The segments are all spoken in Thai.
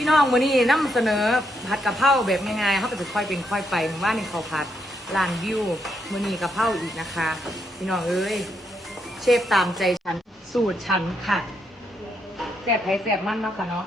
พี่น้องวันนี้นำเสนอผัดกะเพราแบบง่ายๆเขาก็จะค่อยเป็นค่อยไปหมู่บ้านนี่เขาผัดลานวิวมื้อนี้กะเพราอีกนะคะ พี่น้องเอ้ยเชฟตามใจฉันสูตรฉันค่ะแสบไผ่แสบมันเนาะค่ะเนาะ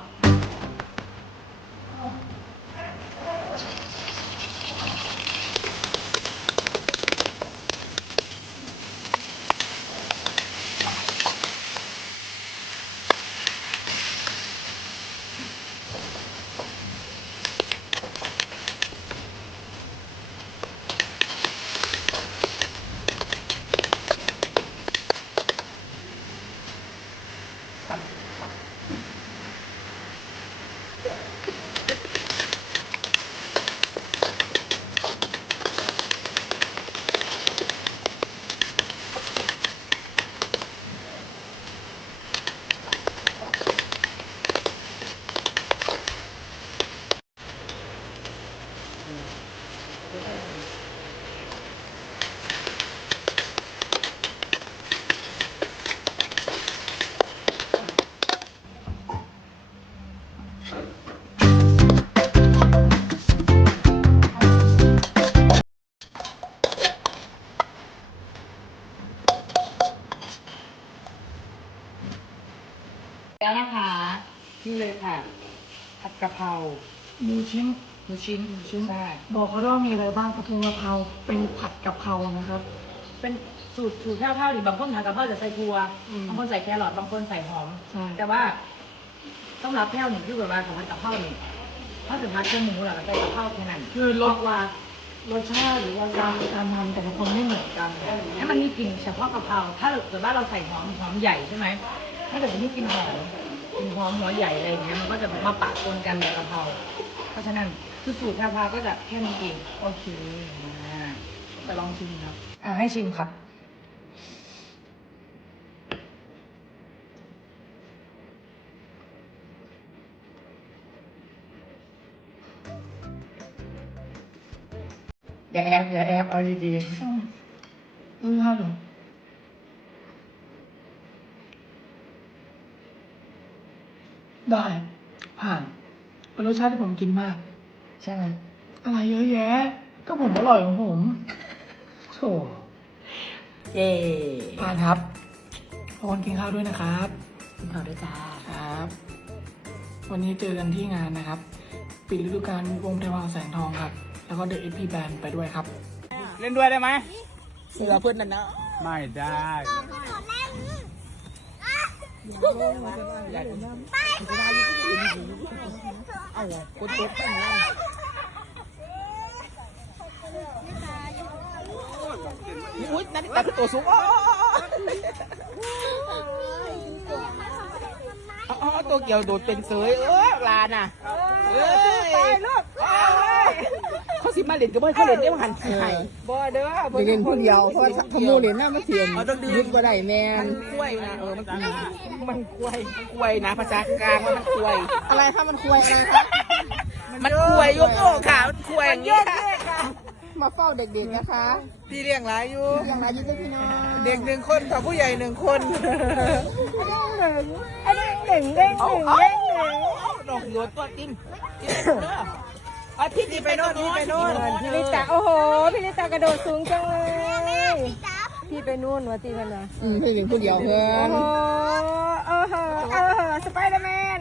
หมูชิ้นหมูชิ้นหมูชิ้นได้บอกเขาด้วยว่ามีอะไรบ้างกระเพรากะเพราเป็นผัดกะเพรานะครับ เป็นสูตรสูตรข้าวๆดิบางคนทานกะเพราจะใส่ถั่วอืมบางคนใส่แครอทบางคนใส่หอม ใช่ แต่ว่าต้องรับแพ้วหนึ่งที่แบบว่าของผัดกะเพราเนี่ยถ้าถึงผัดเครื่องหมูหลักใส่กะเพราแค่นั้นคือรสเพาะว่ารสชาติหรือว่าการการทำแต่ละคนไม่เหมือนกันให้มันมีกลิ่นเฉพาะกะเพราถ้าเกิดว่าเราใส่หอมหอมใหญ่ใช่ไหมถ้าเกิดมันมีกลิ่นหอมกลิ่นหอมหัวใหญ่อะไรอย่างเงี้ยมันก็จะมาปะปนกันกับกะเพรา เพราะฉะนั้นคือสูตรกะเพราก็จะแค่นี้เอง โอเคอ่าแต่ลองชิมครับ อ่าให้ชิมครับ อย่าแอบอย่าแอบเอาดีอืมอืมฮัลโหลได้ผ่าน เป็นรสชาติที่ผมกินมากๆใช่ไหมอะไรเยอะแยะ ก็ผมอร่อยของผมโถเย่ผ่านครับขอบคุณกินข้าวด้วยนะครับคุณเขาด้วยจ้าครับ วันนี้เจอกันที่งานนะครับ ปิดฤดูกาลวงเทวาแสงทองครับ แล้วก็เดอะเอพีแบนไปด้วยครับ เล่นด้วยได้ไหมเสือเพื่อนนั่นนะ ไม่ได้ เอาคนเจ็บตั้งนั่นอุ้ยนั่นแต่ตัวสูงอ๋อตัวเกี่ยวโดดเป็นเสยเออลาน่ะเอ้ยลูก เขาสิมาเล่นกับเพื่อนเขาเล่นได้มาหันไข่บ่เด้อเรียนผู้เดียวเพราะว่าขโมยเหรียญหน้าไม่เทียนยึดบ่ได้แม่มันนกล้วยนะเออมันมันกล้วยมันกล้วยนะภาษากลางว่ามันกล้วย อะไรคะมันควายอะไรคะมันกล้วยโยกโยกค่ะมันกล้วยอย่างนี้มาเฝ้าเด็กๆนะคะพี่เลี้ยงหลายอยู่อย่างไรยิ้มพี่น้องเด็กหนึ่งคนกับผู้ใหญ่หนึ่งคนไอ้เด้งเด้งเอาเด้งเอาเด้งเอาดอกโยนตัวจริงจริงเด้ อเอาพี่ดีไปโน่นพี่ไปโน่นพี่ลิตาโอ้โห พี่ลิตากระโดดสูงจังเลย พี่ไปนู่นวะตีมันนะอืมพี่เป็นผู้เดียวเพื่อโอ้น โหโอ้โหโอ้โหสไปเดอร์แมน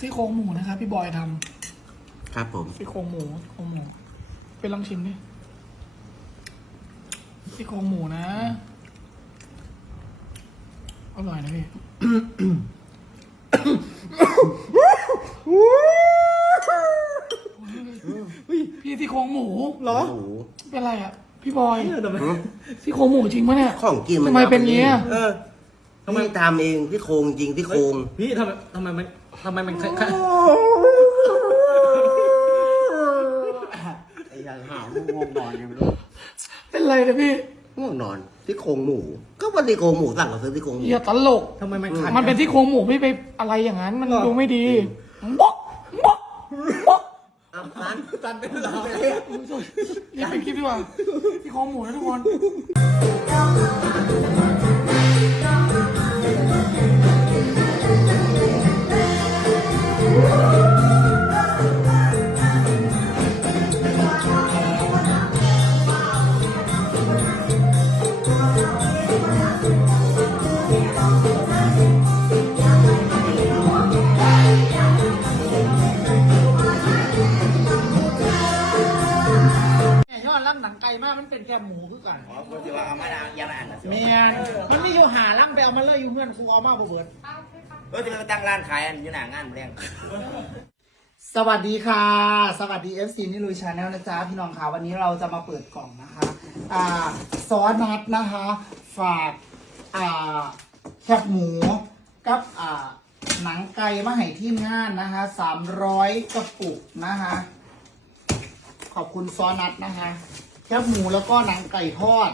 ซี่โครงหมูนะครับพี่บอยทครับผมำซี่โครงหมูโครงหมูเป็นลองชิมดิซี่โครงหมูนะอร่อยนะพี่ พี่ซี่โครงหมูเหรอหมูเป็นไรอะ พี่บอย ซี่โครงหมูจริงปะเนี่ย ของกินมันทำไมเป็นอย่างงี้อะ เออ พี่ทำเองที่โครงจริงที่โครง พี่ทำไมทำไมมันทำไมมันคล้าย ไอ้ยังหาง่วงนอนยังไม่รู้เป็นไรนะพี่ง่วงนอนที่โครงหมู ก็วันที่โครงหมูสั่งมาซื้อที่โครงหมู อย่าตลกๆทำไมมันคล้ายมันเป็นที่โครงหมูพี่ไปอะไรอย่างนั้น มันดูไม่ดีบ๊อกบ๊อกบ๊อกอะร้านตันเป็นหลังรีบไปคลิปดีกว่าที่โครงหมูนะทุกคน ยอดล่ำหนังไก่มากมันเป็นแค่หมูคือกันอ๋อก็ถือว่าเอามาดามยามาอ่านนะเมียนมันมีอยู่หาล่ำไปเอามาเลยอยู่เพื่อนครูเอามาบ่เบิด ก็จะไปตั้งร้านขายอันอยู่หน้างานแรงสวัสดีค่ะ สวัสดี FC นิลุยชาแนลนะจ๊ะพี่น้องค่ะวันนี้เราจะมาเปิดกล่องนะคะ อ่าซอสนัดนะคะ ฝากอ่าแคบหมูกับอ่าหนังไก่มาให้ทีมงานนะคะสามร้อยกระปุกนะคะ ขอบคุณซอนัดนะคะ แคบหมูแล้วก็หนังไก่ทอด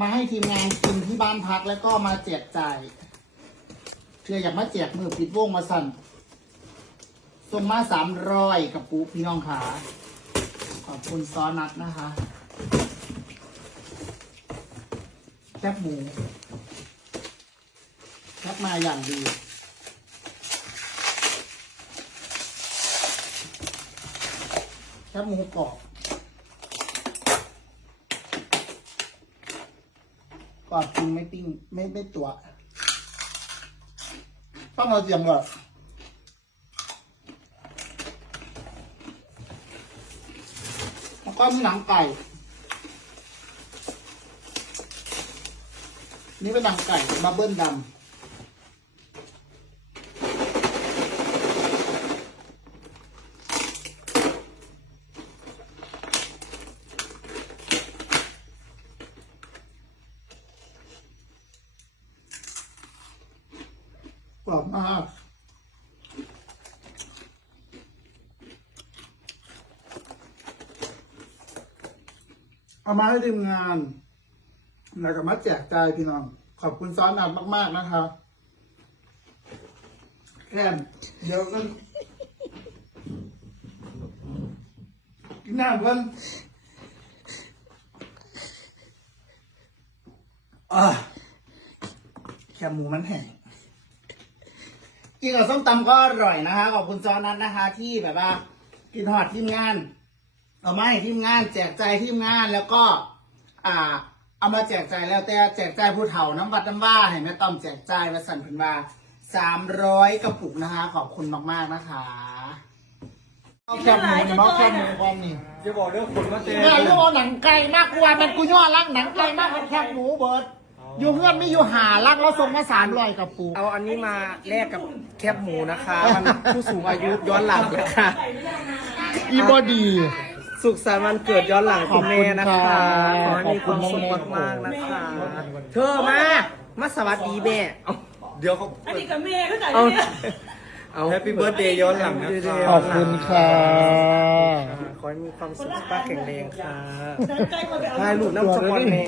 มาให้ทีมงานกินที่บ้านพักแล้วก็มาแจกจ่าย เพื่ออยากมาแจกมือปิดวงมาสั่นส่งมาสามร้อยกระปุกพี่น้องขาขอบคุณซอนัทนะคะแคบหมูแคบมาอย่างดีแคบหมูกรอบกรอบจริงไม่ปิ้งไม่ไม่ตัว ต้องเราเสียงก่อนแล้วก็มีหนังไก่ นี่เป็นหนังไก่บับเบิ้ลดำ กรอบมากเอามาให้ทีมงานแล้วก็มาแจกจ่ายพี่น้อง ขอบคุณซ้อนนัดมาก ๆ นะคะแค่นเดี๋ยวกันกินน้ำกันอ่าแค่หมูมันแห้ง กินกับส้มตำก็อร่อยนะคะขอบคุณซอนัทนะคะ ที่แบบว่า กินหอดทีมงาน เอามาให้ทีมงานแจกใจายทีมงานแล้วก็ อ่า เอามาแจกจ่ายแล้วแต่แจกจ่ายผู้เฒ่าน้ำวัดน้ำว่าให้แม่ต้อมแจกจ่ายมาสั่นเพันว่าสามร้อยกระปุกนะคะ ขอบคุณมากๆนะคะเอาแคบหมูเนี่ยเอาแคบหมูก้อนนี่จะบอกเรื่องคนว่าเต้งานเรื่องหนังไก่มากกว่ามันกูย่อรักหนังไก่มากมันแคบหมูเบิด อยู่เพื่อนไม่อยู่หารักแล้วส่งมาสามร้อยกระปุกเอาอันนี้มาแลกกับแคบหมูนะคะมันผู้สูงอายุย้อนหลังนะคะอีบอดี สุขสันต์วันเกิดย้อนหลังคุณแม่นะคะขขออบคุณให้มีความสุขขอบคุณมากๆนะคะ เธอมามาสวัสดีแม่เอาเดี๋ยวเขาอันนี้กับแม่ก็จ่ายเอาเนี่ยเอาแฮปปี้เบิร์ดเดย์ย้อนหลังนะคขรัอบคุณค่ะขอให้มีความสุขสุขภาพแข็งแรงค่ะใกล้มาไปเอาให้ลูกน้ำสปอนแม่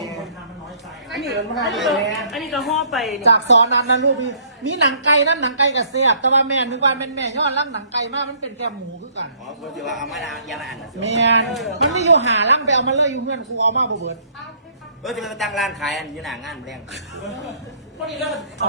อันนี้อันนี้ก็ห่อไปนี่จากซอนั้นนะลูกพี่มีหนังไก่นั่นหนังไก่กับเสียบแต่ว่าแม่นึกว่าแม่แม่ยอดรักหนังไก่มากมันเป็นแกบหมูคือกันอ๋อก็ถือว่าเอามาดามยามาอ่านนะแม่นมันไม่อยู่หาล่ำไปเอามาเลยอยู่เพื่อนครูเอามาบ่เบิดก็จะไปตั้งร้านขายอันอยู่หน้างานแรงเอา